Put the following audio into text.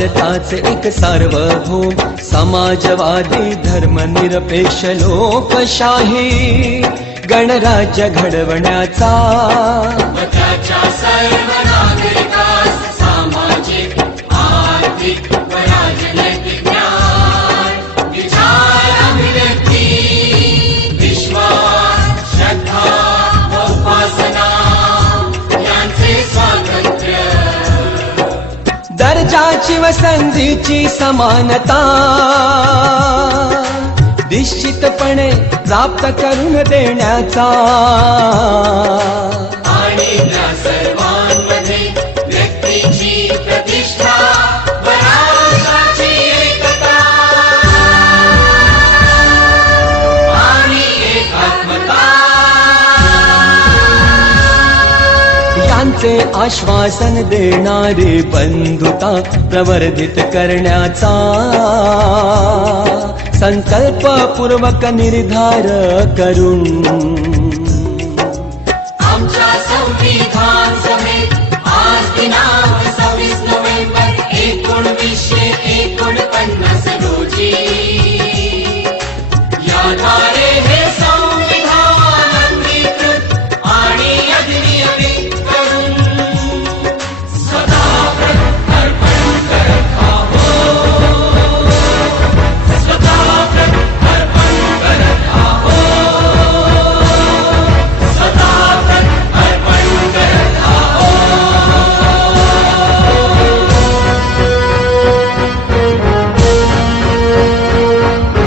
भारताचे एक सार्वभौम समाजवादी धर्मनिरपेक्ष लोकशाही गणराज्य घडवण्याचा त्याच्या सर्व नागरिकास सामाजिक आर्थिक व राजनैतिक न्याय विचार अभिव्यक्ती विश्वास श्रद्धा व उपासना यांचे स्वातंत्र्य दर्जाची व संधीची समानता निश्चितपणे प्राप्त करून देण्याचा आणि त्या सर्वांमध्ये व्यक्तीची प्रतिष्ठा व राष्ट्राची एकता आणि एकात्मता यांचे आश्वासन देणारी बंधुता प्रवर्धित करण्याचा संकल्पपूर्वक निर्धार करून